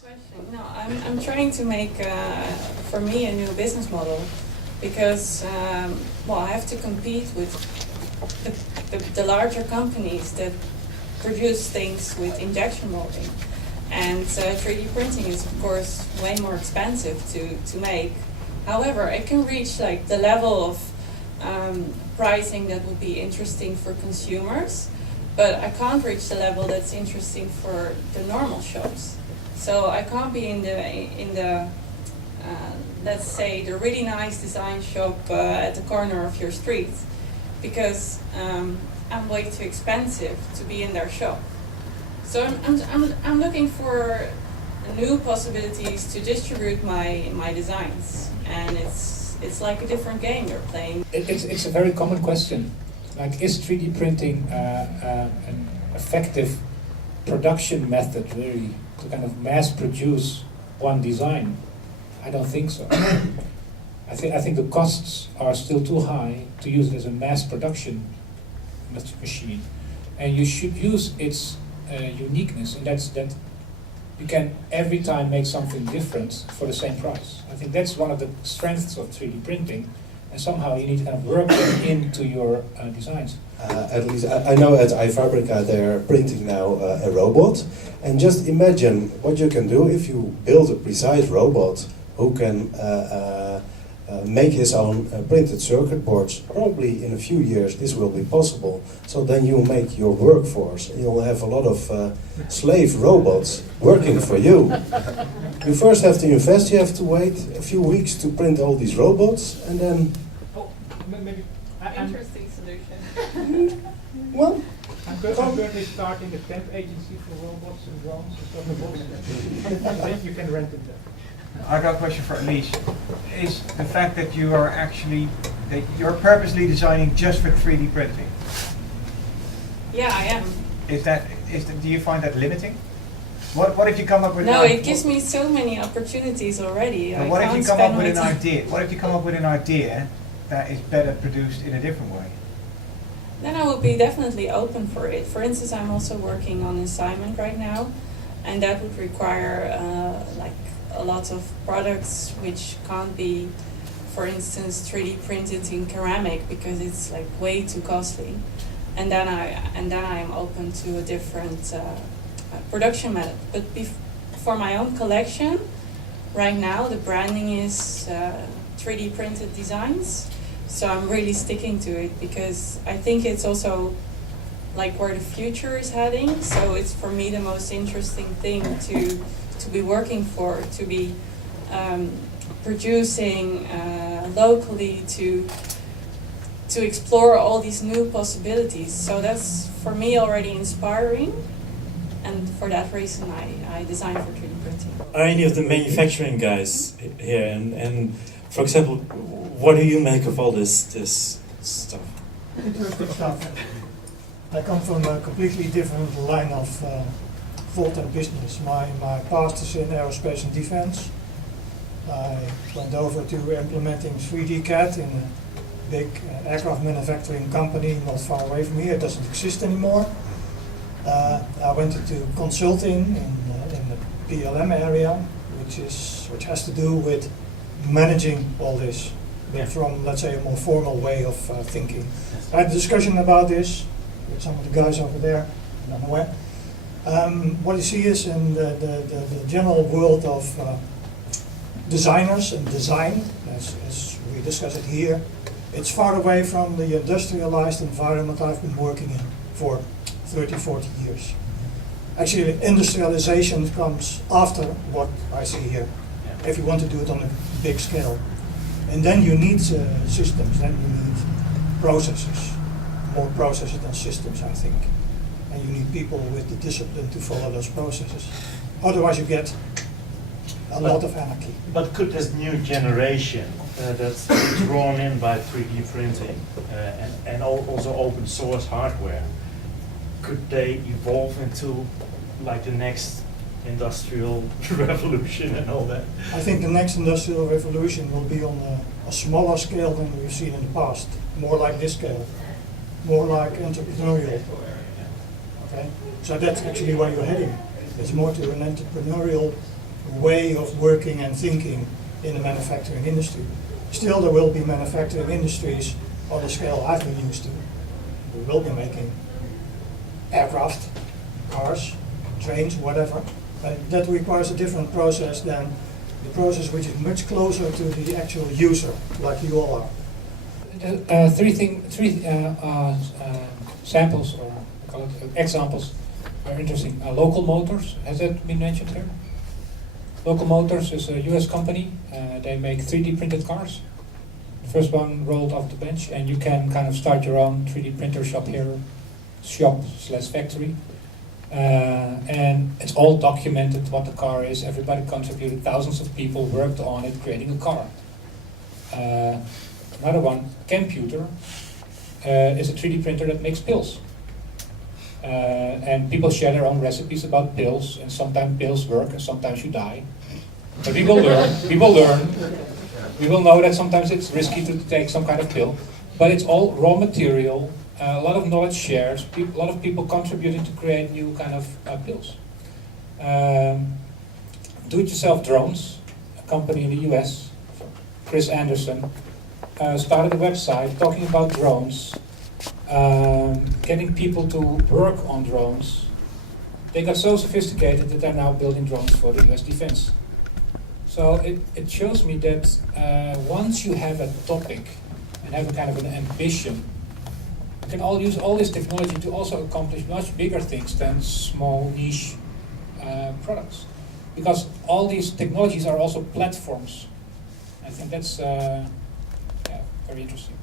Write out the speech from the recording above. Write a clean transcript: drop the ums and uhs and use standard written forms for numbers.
Question. No, I'm trying to make, for me, a new business model because, well, I have to compete with the larger companies that produce things with injection molding. And 3D printing is, of course, way more expensive to make. However, it can reach like the level of pricing that would be interesting for consumers, but I can't reach the level that's interesting for the normal shops. So I can't be in the let's say the really nice design shop at the corner of your street, because I'm way too expensive to be in their shop. So I'm looking for new possibilities to distribute my designs, and it's like a different game you're playing. It's a very common question. Like, is 3D printing an effective production method, really, to kind of mass produce one design? I don't think so. I think the costs are still too high to use it as a mass production machine, and you should use its uniqueness, and that's that you can every time make something different for the same price. I think that's one of the strengths of 3D printing, and somehow you need to kind of work them into your designs. At least I know at iFabrica they're printing now a robot, and just imagine what you can do if you build a precise robot who can make his own printed circuit boards. Probably in a few years this will be possible. So then you make your workforce. You'll have a lot of slave robots working for you. You first have to invest, you have to wait a few weeks to print all these robots, and then... Oh, maybe... Interesting solution. Well... I'm currently starting a temp agency for robots and drones and stuff like that. Then you can rent it there. I got a question for Elise. Is the fact that you are actually, that you're purposely designing just for 3D printing? Yeah, I am. Do you find that limiting? What if you come up with No, it gives me so many opportunities already. What if you come up with an idea? What if you come up with an idea that is better produced in a different way? Then I will be definitely open for it. For instance, I'm also working on an assignment right now, and that would require like a lot of products which can't be, for instance, 3D printed in ceramic because it's like way too costly. And then I'm open to a different production method. But for my own collection, right now the branding is 3D printed designs. So I'm really sticking to it because I think it's also like where the future is heading. So it's for me the most interesting thing to be working for, to be producing locally, to explore all these new possibilities. So that's for me already inspiring, and for that reason I designed for 3D printing. Are any of the manufacturing guys here, and for example, what do you make of all this stuff? Interesting stuff. I come from a completely different line of thought and business. My past is in aerospace and defense. I went over to implementing 3D CAD in a big aircraft manufacturing company not far away from here. It doesn't exist anymore. I went into consulting in the PLM area, which has to do with managing all this, but from, let's say, a more formal way of thinking. I had a discussion about this with some of the guys over there, and I'm aware. What you see is in the general world of designers and design, as we discuss it here, it's far away from the industrialized environment I've been working in for 30, 40 years. Actually, industrialization comes after what I see here, if you want to do it on a big scale. And then you need systems, then you need processes, more processes than systems, I think. And you need people with the discipline to follow those processes. Otherwise you get a lot of anarchy. But could this new generation that's drawn in by 3D printing and also open source hardware, could they evolve into like the next industrial revolution and all that? I think the next industrial revolution will be on a smaller scale than we've seen in the past. More like this scale, more like entrepreneurial. Okay, so that's actually where you're heading. It's more to an entrepreneurial way of working and thinking in the manufacturing industry. Still, there will be manufacturing industries on the scale I've been used to. We will be making aircraft, cars, trains, whatever. But that requires a different process than the process which is much closer to the actual user, like you all are. Three samples, or call it examples, are interesting. Local Motors, has that been mentioned here? Local Motors is a US company. They make 3D printed cars. The first one rolled off the bench, and you can kind of start your own 3D printer shop here, shop/factory. And it's all documented what the car is. Everybody contributed, thousands of people worked on it, creating a car. Another one, Computer, is a 3D printer that makes pills. And people share their own recipes about pills, and sometimes pills work and sometimes you die. But we will learn, we will know that sometimes it's risky to take some kind of pill, but it's all raw material, a lot of knowledge shared, a lot of people contributing to create new kind of pills. Do-it-yourself drones, a company in the US, Chris Anderson, started a website talking about drones, getting people to work on drones. They got so sophisticated that they're now building drones for the US defense. So it shows me that once you have a topic and have a kind of an ambition, you can all use all this technology to also accomplish much bigger things than small niche products. Because all these technologies are also platforms. I think that's very interesting.